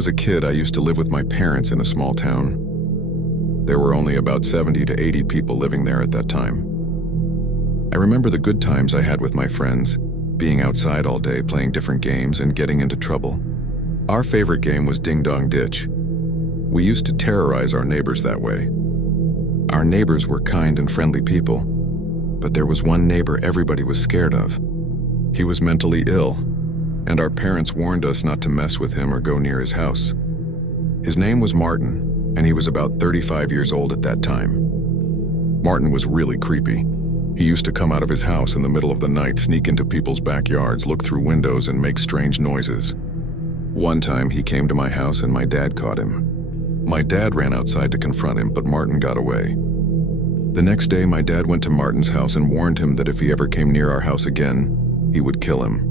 was a kid, I used to live with my parents in a small town. There were only about 70 to 80 people living there at that time. I remember the good times I had with my friends, being outside all day playing different games and getting into trouble. Our favorite game was Ding Dong Ditch. We used to terrorize our neighbors that way. Our neighbors were kind and friendly people, but there was one neighbor everybody was scared of. He was mentally ill, and our parents warned us not to mess with him or go near his house. His name was Martin, and he was about 35 years old at that time. Martin was really creepy. He used to come out of his house in the middle of the night, sneak into people's backyards, look through windows, and make strange noises. One time he came to my house and my dad caught him. My dad ran outside to confront him, but Martin got away. The next day, my dad went to Martin's house and warned him that if he ever came near our house again, he would kill him.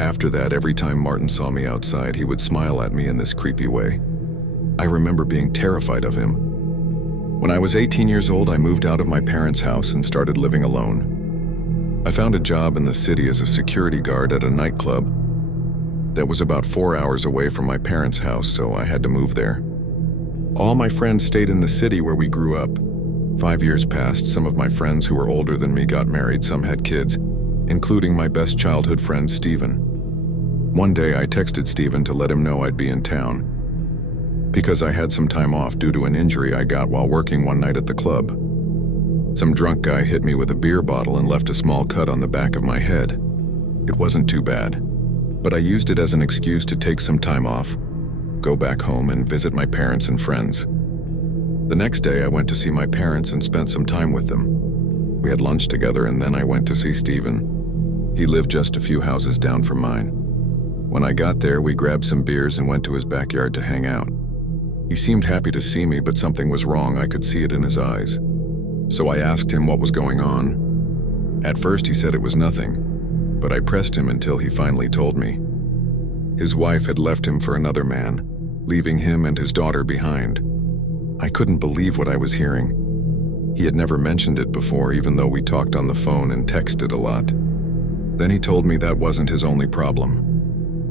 After that, every time Martin saw me outside, he would smile at me in this creepy way. I remember being terrified of him. When I was 18 years old, I moved out of my parents' house and started living alone. I found a job in the city as a security guard at a nightclub that was about 4 hours away from my parents' house, so I had to move there. All my friends stayed in the city where we grew up. 5 years passed, some of my friends who were older than me got married, some had kids, including my best childhood friend, Steven. One day I texted Steven to let him know I'd be in town, because I had some time off due to an injury I got while working one night at the club. Some drunk guy hit me with a beer bottle and left a small cut on the back of my head. It wasn't too bad, but I used it as an excuse to take some time off, go back home and visit my parents and friends. The next day I went to see my parents and spent some time with them. We had lunch together and then I went to see Steven. He lived just a few houses down from mine. When I got there, we grabbed some beers and went to his backyard to hang out. He seemed happy to see me, but something was wrong. I could see it in his eyes. So I asked him what was going on. At first he said it was nothing, but I pressed him until he finally told me. His wife had left him for another man, leaving him and his daughter behind. I couldn't believe what I was hearing. He had never mentioned it before, even though we talked on the phone and texted a lot. Then he told me that wasn't his only problem.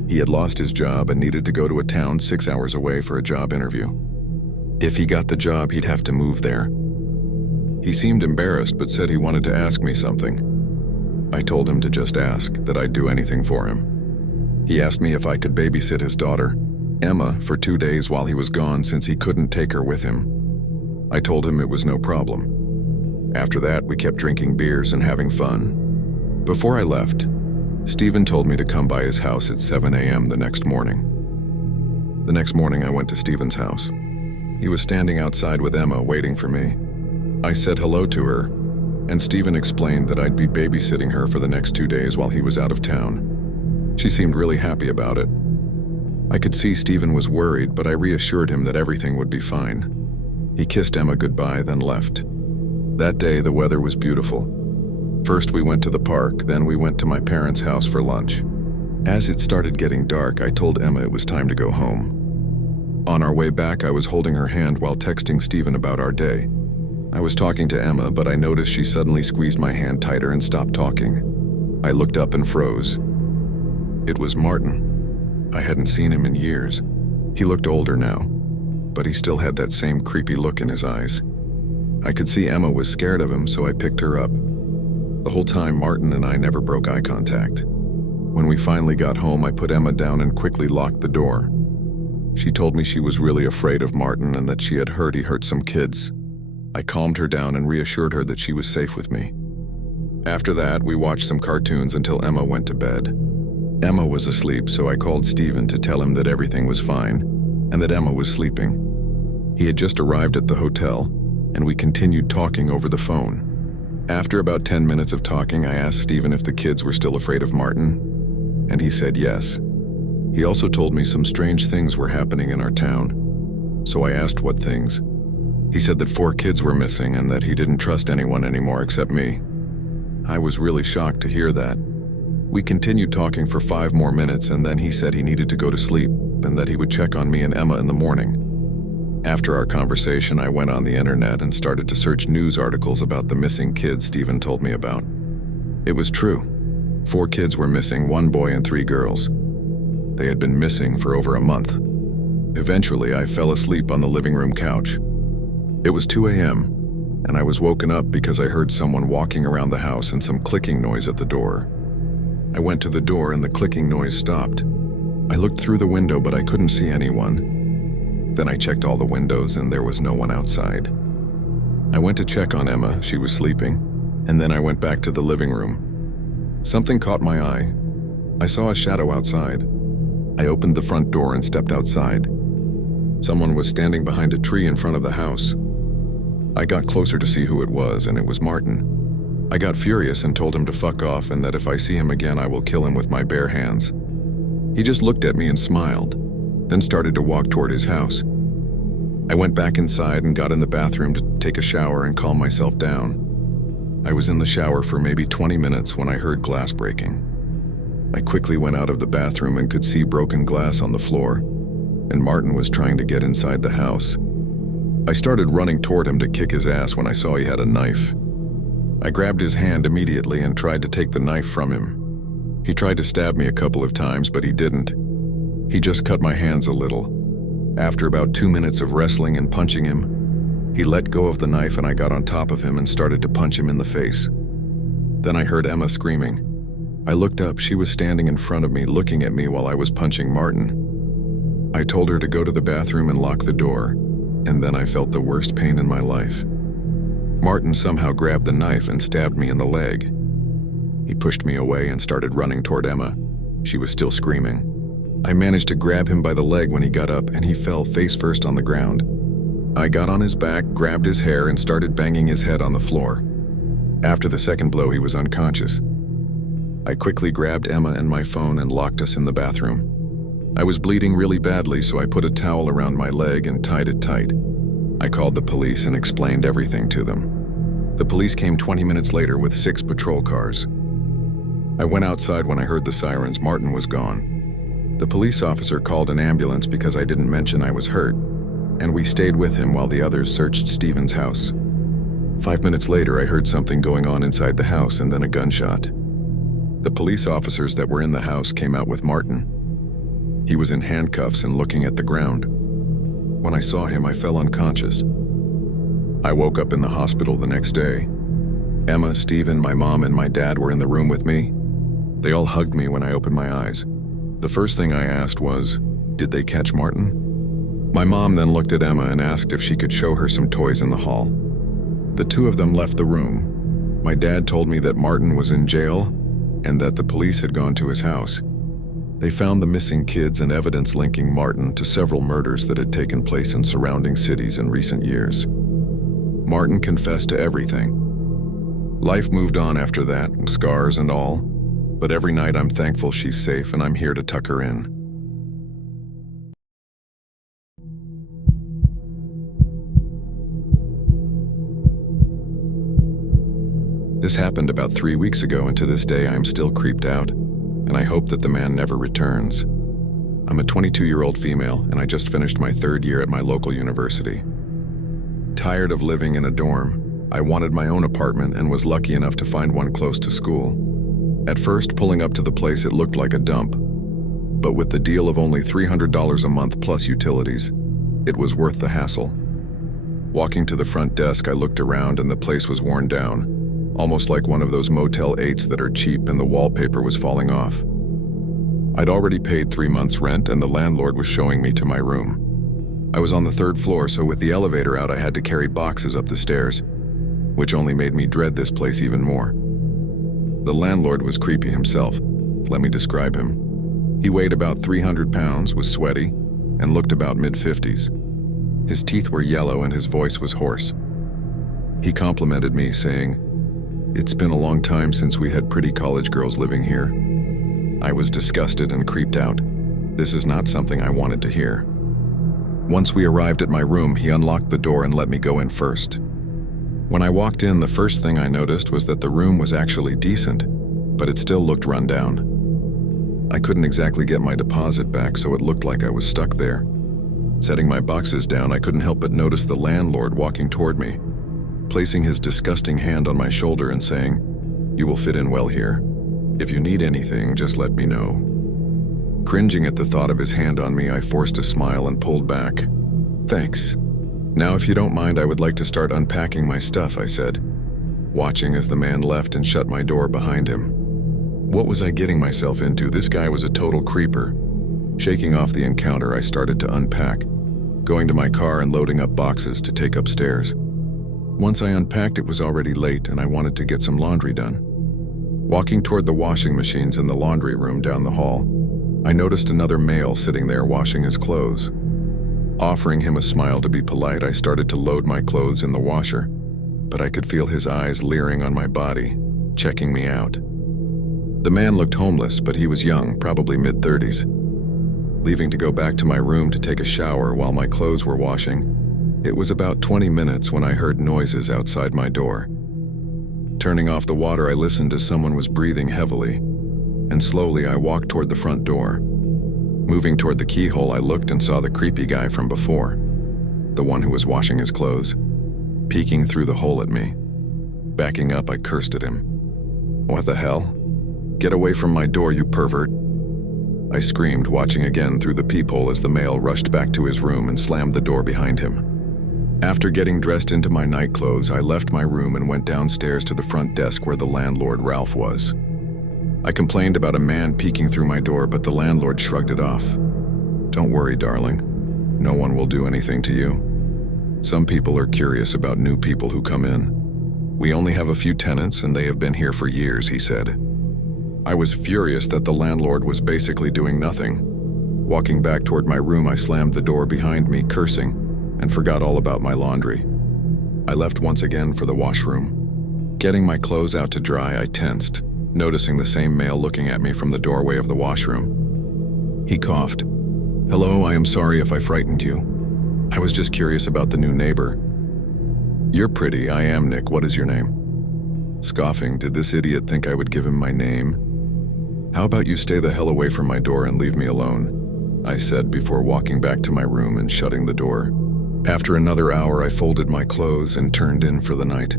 He had lost his job and needed to go to a town 6 hours away for a job interview. If he got the job, he'd have to move there. He seemed embarrassed, but said he wanted to ask me something. I told him to just ask, that I'd do anything for him. He asked me if I could babysit his daughter, Emma, for 2 days while he was gone since he couldn't take her with him. I told him it was no problem. After that, we kept drinking beers and having fun. Before I left, Steven told me to come by his house at 7 a.m. the next morning. The next morning, I went to Steven's house. He was standing outside with Emma waiting for me. I said hello to her, and Steven explained that I'd be babysitting her for the next 2 days while he was out of town. She seemed really happy about it. I could see Steven was worried, but I reassured him that everything would be fine. He kissed Emma goodbye, then left. That day, the weather was beautiful. First, we went to the park, then we went to my parents' house for lunch. As it started getting dark, I told Emma it was time to go home. On our way back, I was holding her hand while texting Steven about our day. I was talking to Emma, but I noticed she suddenly squeezed my hand tighter and stopped talking. I looked up and froze. It was Martin. I hadn't seen him in years. He looked older now, but he still had that same creepy look in his eyes. I could see Emma was scared of him, so I picked her up. The whole time, Martin and I never broke eye contact. When we finally got home, I put Emma down and quickly locked the door. She told me she was really afraid of Martin and that she had heard he hurt some kids. I calmed her down and reassured her that she was safe with me. After that, we watched some cartoons until Emma went to bed. Emma was asleep, so I called Steven to tell him that everything was fine and that Emma was sleeping. He had just arrived at the hotel, and we continued talking over the phone. After about 10 minutes of talking, I asked Steven if the kids were still afraid of Martin, and he said yes. He also told me some strange things were happening in our town, so I asked what things. He said that 4 kids were missing and that he didn't trust anyone anymore except me. I was really shocked to hear that. We continued talking for 5 more minutes, and then he said he needed to go to sleep and that he would check on me and Emma in the morning. After our conversation, I went on the internet and started to search news articles about the missing kids Steven told me about. It was true. 4 kids were missing, 1 boy and 3 girls. They had been missing for over a month. Eventually, I fell asleep on the living room couch. It was 2 a.m., and I was woken up because I heard someone walking around the house and some clicking noise at the door. I went to the door and the clicking noise stopped. I looked through the window, but I couldn't see anyone. Then I checked all the windows and there was no one outside. I went to check on Emma. She was sleeping, and then I went back to the living room. Something caught my eye. I saw a shadow outside. I opened the front door and stepped outside. Someone was standing behind a tree in front of the house. I got closer to see who it was, and it was Martin. I got furious and told him to fuck off and that if I see him again, I will kill him with my bare hands. He just looked at me and smiled, then started to walk toward his house. I went back inside and got in the bathroom to take a shower and calm myself down. I was in the shower for maybe 20 minutes when I heard glass breaking. I quickly went out of the bathroom and could see broken glass on the floor, and Martin was trying to get inside the house. I started running toward him to kick his ass when I saw he had a knife. I grabbed his hand immediately and tried to take the knife from him. He tried to stab me a couple of times, but he didn't. He just cut my hands a little. After about 2 minutes of wrestling and punching him, he let go of the knife and I got on top of him and started to punch him in the face. Then I heard Emma screaming. I looked up. She was standing in front of me, looking at me while I was punching Martin. I told her to go to the bathroom and lock the door, and then I felt the worst pain in my life. Martin somehow grabbed the knife and stabbed me in the leg. He pushed me away and started running toward Emma. She was still screaming. I managed to grab him by the leg when he got up, and he fell face first on the ground. I got on his back, grabbed his hair, and started banging his head on the floor. After the second blow, he was unconscious. I quickly grabbed Emma and my phone and locked us in the bathroom. I was bleeding really badly, so I put a towel around my leg and tied it tight. I called the police and explained everything to them. The police came 20 minutes later with 6 patrol cars. I went outside when I heard the sirens. Martin was gone. The police officer called an ambulance because I didn't mention I was hurt, and we stayed with him while the others searched Stephen's house. 5 minutes later, I heard something going on inside the house and then a gunshot. The police officers that were in the house came out with Martin. He was in handcuffs and looking at the ground. When I saw him, I fell unconscious. I woke up in the hospital the next day. Emma, Stephen, my mom, and my dad were in the room with me. They all hugged me when I opened my eyes. The first thing I asked was, did they catch Martin? My mom then looked at Emma and asked if she could show her some toys in the hall. The two of them left the room. My dad told me that Martin was in jail and that the police had gone to his house. They found the missing kids and evidence linking Martin to several murders that had taken place in surrounding cities in recent years. Martin confessed to everything. Life moved on after that, scars and all, but every night I'm thankful she's safe and I'm here to tuck her in. This happened about 3 weeks ago, and to this day I am still creeped out, and I hope that the man never returns. I'm a 22-year-old female, and I just finished my 3rd year at my local university. Tired of living in a dorm, I wanted my own apartment and was lucky enough to find one close to school. At first, pulling up to the place, it looked like a dump, but with the deal of only $300 a month plus utilities, it was worth the hassle. Walking to the front desk, I looked around and the place was worn down, almost like one of those Motel 8s that are cheap and the wallpaper was falling off. I'd already paid 3 months' rent and the landlord was showing me to my room. I was on the 3rd floor, so with the elevator out, I had to carry boxes up the stairs, which only made me dread this place even more. The landlord was creepy himself. Let me describe him. He weighed about 300 pounds, was sweaty, and looked about mid-50s. His teeth were yellow and his voice was hoarse. He complimented me, saying, "It's been a long time since we had pretty college girls living here." I was disgusted and creeped out. This is not something I wanted to hear. Once we arrived at my room, he unlocked the door and let me go in first. When I walked in, the first thing I noticed was that the room was actually decent, but it still looked run down. I couldn't exactly get my deposit back, so it looked like I was stuck there. Setting my boxes down, I couldn't help but notice the landlord walking toward me, placing his disgusting hand on my shoulder and saying, "You will fit in well here. If you need anything, just let me know." Cringing at the thought of his hand on me, I forced a smile and pulled back. "Thanks. Now, if you don't mind, I would like to start unpacking my stuff," I said, watching as the man left and shut my door behind him. What was I getting myself into? This guy was a total creeper. Shaking off the encounter, I started to unpack, going to my car and loading up boxes to take upstairs. Once I unpacked, it was already late and I wanted to get some laundry done. Walking toward the washing machines in the laundry room down the hall, I noticed another male sitting there washing his clothes. Offering him a smile to be polite, I started to load my clothes in the washer, but I could feel his eyes leering on my body, checking me out. The man looked homeless, but he was young, probably mid-30s. Leaving to go back to my room to take a shower while my clothes were washing, it was about 20 minutes when I heard noises outside my door. Turning off the water, I listened as someone was breathing heavily, and slowly I walked toward the front door. Moving toward the keyhole, I looked and saw the creepy guy from before, the one who was washing his clothes, peeking through the hole at me. Backing up, I cursed at him. "What the hell? Get away from my door, you pervert!" I screamed, watching again through the peephole as the male rushed back to his room and slammed the door behind him. After getting dressed into my night clothes, I left my room and went downstairs to the front desk where the landlord, Ralph, was. I complained about a man peeking through my door, but the landlord shrugged it off. "Don't worry, darling. No one will do anything to you. Some people are curious about new people who come in. We only have a few tenants and they have been here for years," he said. I was furious that the landlord was basically doing nothing. Walking back toward my room, I slammed the door behind me, cursing, and forgot all about my laundry. I left once again for the washroom. Getting my clothes out to dry, I tensed, noticing the same male looking at me from the doorway of the washroom. He coughed. "Hello, I am sorry if I frightened you. I was just curious about the new neighbor." "You're pretty. I am Nick. What is your name?" Scoffing, did this idiot think I would give him my name? "How about you stay the hell away from my door and leave me alone?" I said before walking back to my room and shutting the door. After another hour, I folded my clothes and turned in for the night.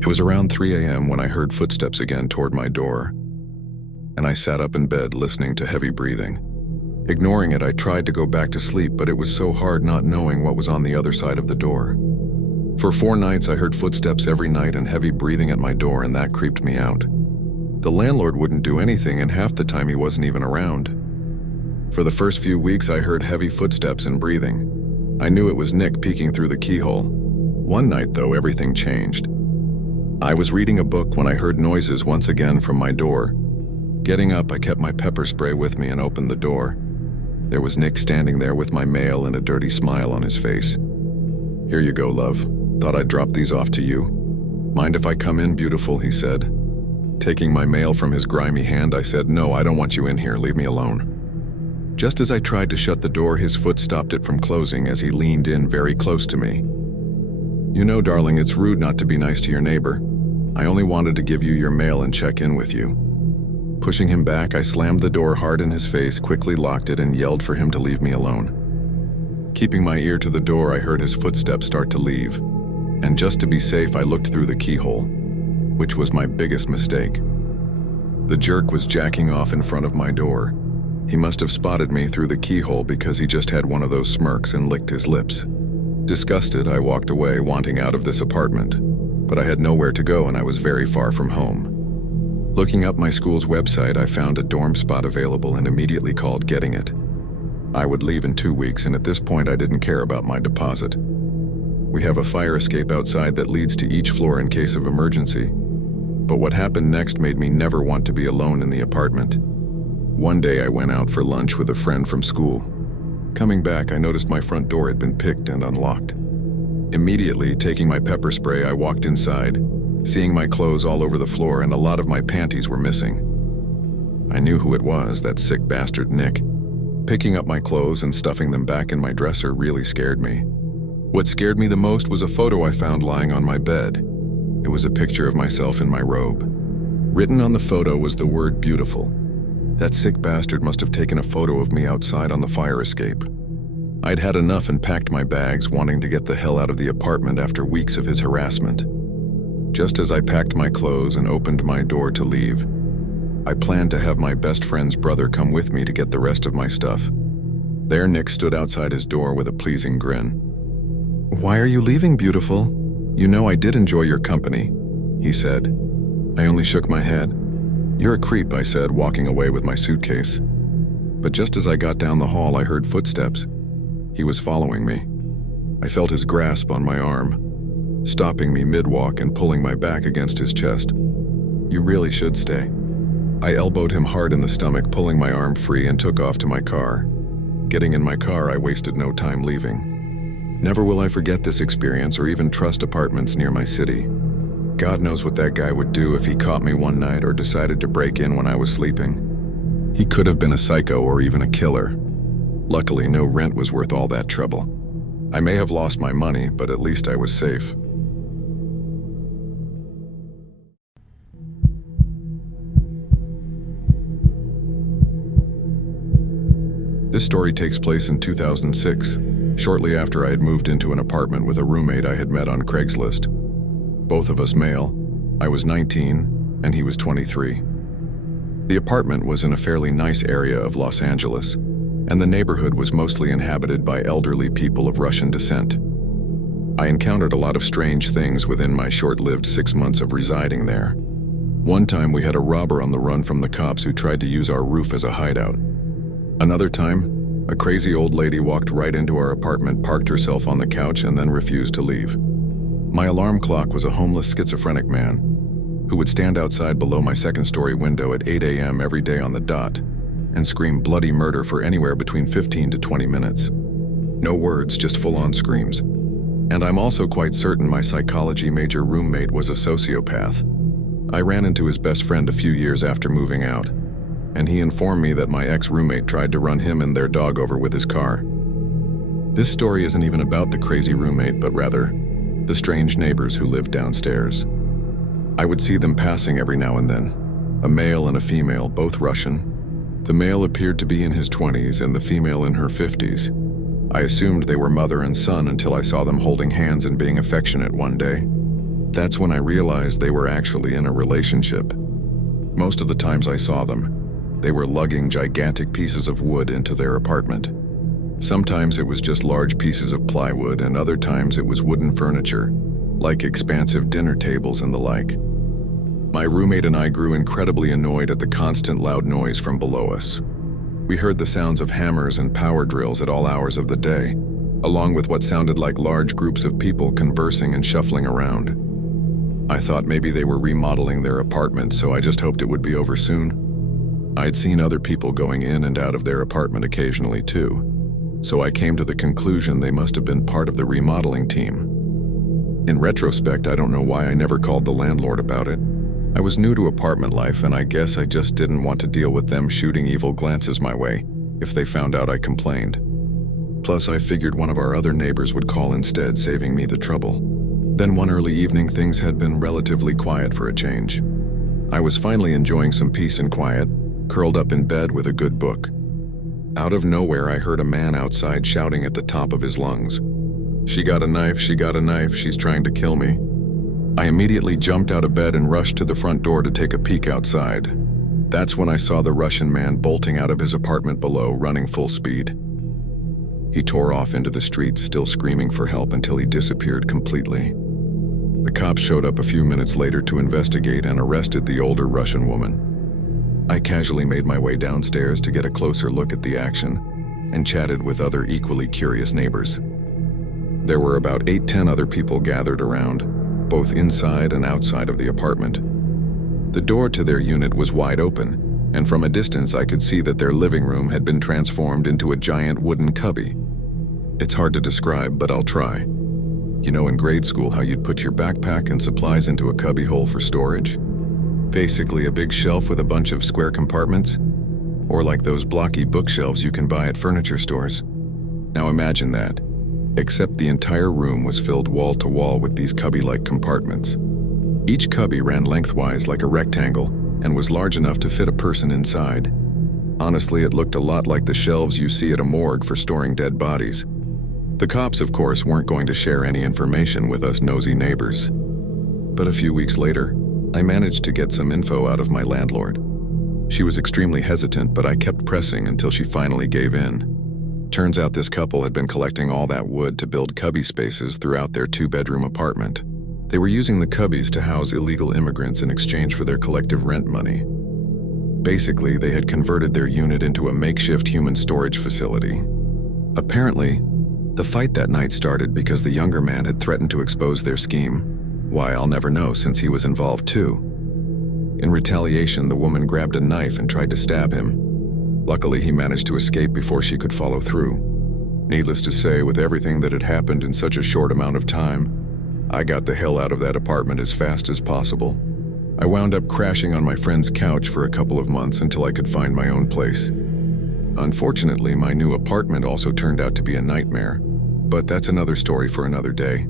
It was around 3 a.m. when I heard footsteps again toward my door, and I sat up in bed listening to heavy breathing. Ignoring it, I tried to go back to sleep, but it was so hard not knowing what was on the other side of the door. For 4 nights, I heard footsteps every night and heavy breathing at my door, and that creeped me out. The landlord wouldn't do anything, and half the time he wasn't even around. For the first few weeks, I heard heavy footsteps and breathing. I knew it was Nick peeking through the keyhole. One night, though, everything changed. I was reading a book when I heard noises once again from my door. Getting up, I kept my pepper spray with me and opened the door. There was Nick standing there with my mail and a dirty smile on his face. "Here you go, love. Thought I'd drop these off to you. Mind if I come in, beautiful?" he said. Taking my mail from his grimy hand, I said, "No, I don't want you in here. Leave me alone." Just as I tried to shut the door, his foot stopped it from closing as he leaned in very close to me. "You know, darling, it's rude not to be nice to your neighbor. I only wanted to give you your mail and check in with you." Pushing him back, I slammed the door hard in his face, quickly locked it, and yelled for him to leave me alone. Keeping my ear to the door, I heard his footsteps start to leave, and just to be safe, I looked through the keyhole, which was my biggest mistake. The jerk was jacking off in front of my door. He must have spotted me through the keyhole because he just had one of those smirks and licked his lips. Disgusted, I walked away, wanting out of this apartment, but I had nowhere to go and I was very far from home. Looking up my school's website, I found a dorm spot available and immediately called getting it. I would leave in 2 weeks, and at this point I didn't care about my deposit. We have a fire escape outside that leads to each floor in case of emergency. But what happened next made me never want to be alone in the apartment. One day I went out for lunch with a friend from school. Coming back, I noticed my front door had been picked and unlocked. Immediately, taking my pepper spray, I walked inside, seeing my clothes all over the floor and a lot of my panties were missing. I knew who it was, that sick bastard Nick. Picking up my clothes and stuffing them back in my dresser really scared me. What scared me the most was a photo I found lying on my bed. It was a picture of myself in my robe. Written on the photo was the word beautiful. That sick bastard must have taken a photo of me outside on the fire escape. I'd had enough and packed my bags, wanting to get the hell out of the apartment after weeks of his harassment. Just as I packed my clothes and opened my door to leave, I planned to have my best friend's brother come with me to get the rest of my stuff. There, Nick stood outside his door with a pleasing grin. "Why are you leaving, beautiful? You know I did enjoy your company," he said. I only shook my head. "You're a creep," I said, walking away with my suitcase. But just as I got down the hall, I heard footsteps. He was following me. I felt his grasp on my arm, stopping me mid-walk and pulling my back against his chest. "You really should stay." I elbowed him hard in the stomach, pulling my arm free, and took off to my car. Getting in my car, I wasted no time leaving. Never will I forget this experience or even trust apartments near my city. God knows what that guy would do if he caught me one night or decided to break in when I was sleeping. He could have been a psycho or even a killer. Luckily, no rent was worth all that trouble. I may have lost my money, but at least I was safe. This story takes place in 2006, shortly after I had moved into an apartment with a roommate I had met on Craigslist. Both of us male. I was 19, and he was 23. The apartment was in a fairly nice area of Los Angeles, and the neighborhood was mostly inhabited by elderly people of Russian descent. I encountered a lot of strange things within my short-lived 6 months of residing there. One time we had a robber on the run from the cops who tried to use our roof as a hideout. Another time, a crazy old lady walked right into our apartment, parked herself on the couch, and then refused to leave. My alarm clock was a homeless schizophrenic man who would stand outside below my second-story window at 8 a.m. every day on the dot and scream bloody murder for anywhere between 15 to 20 minutes. No words, just full-on screams. And I'm also quite certain my psychology major roommate was a sociopath. I ran into his best friend a few years after moving out, and he informed me that my ex-roommate tried to run him and their dog over with his car. This story isn't even about the crazy roommate, but rather the strange neighbors who lived downstairs. I would see them passing every now and then, a male and a female, both Russian. The male appeared to be in his 20s and the female in her 50s. I assumed they were mother and son until I saw them holding hands and being affectionate one day. That's when I realized they were actually in a relationship. Most of the times I saw them, they were lugging gigantic pieces of wood into their apartment. Sometimes it was just large pieces of plywood, and other times it was wooden furniture, like expansive dinner tables and the like. My roommate and I grew incredibly annoyed at the constant loud noise from below us. We heard the sounds of hammers and power drills at all hours of the day, along with what sounded like large groups of people conversing and shuffling around. I thought maybe they were remodeling their apartment, so I just hoped it would be over soon. I'd seen other people going in and out of their apartment occasionally too, so I came to the conclusion they must have been part of the remodeling team. In retrospect, I don't know why I never called the landlord about it. I was new to apartment life, and I guess I just didn't want to deal with them shooting evil glances my way if they found out I complained. Plus, I figured one of our other neighbors would call instead, saving me the trouble. Then one early evening, things had been relatively quiet for a change. I was finally enjoying some peace and quiet, curled up in bed with a good book. Out of nowhere, I heard a man outside shouting at the top of his lungs, "She got a knife, she got a knife, she's trying to kill me." I immediately jumped out of bed and rushed to the front door to take a peek outside. That's when I saw the Russian man bolting out of his apartment below, running full speed. He tore off into the streets, still screaming for help, until he disappeared completely. The cops showed up a few minutes later to investigate and arrested the older Russian woman. I casually made my way downstairs to get a closer look at the action and chatted with other equally curious neighbors. There were about 8-10 other people gathered around, both inside and outside of the apartment. The door to their unit was wide open, and from a distance I could see that their living room had been transformed into a giant wooden cubby. It's hard to describe, but I'll try. You know in grade school how you'd put your backpack and supplies into a cubby hole for storage? Basically a big shelf with a bunch of square compartments, or like those blocky bookshelves you can buy at furniture stores. Now imagine that, except the entire room was filled wall to wall with these cubby-like compartments. Each cubby ran lengthwise like a rectangle and was large enough to fit a person inside. Honestly, it looked a lot like the shelves you see at a morgue for storing dead bodies. The cops, of course, weren't going to share any information with us nosy neighbors. But a few weeks later, I managed to get some info out of my landlord. She was extremely hesitant, but I kept pressing until she finally gave in. Turns out this couple had been collecting all that wood to build cubby spaces throughout their 2-bedroom apartment. They were using the cubbies to house illegal immigrants in exchange for their collective rent money. Basically, they had converted their unit into a makeshift human storage facility. Apparently, the fight that night started because the younger man had threatened to expose their scheme. Why, I'll never know, since he was involved too. In retaliation, the woman grabbed a knife and tried to stab him. Luckily, he managed to escape before she could follow through. Needless to say, with everything that had happened in such a short amount of time, I got the hell out of that apartment as fast as possible. I wound up crashing on my friend's couch for a couple of months until I could find my own place. Unfortunately, my new apartment also turned out to be a nightmare, but that's another story for another day.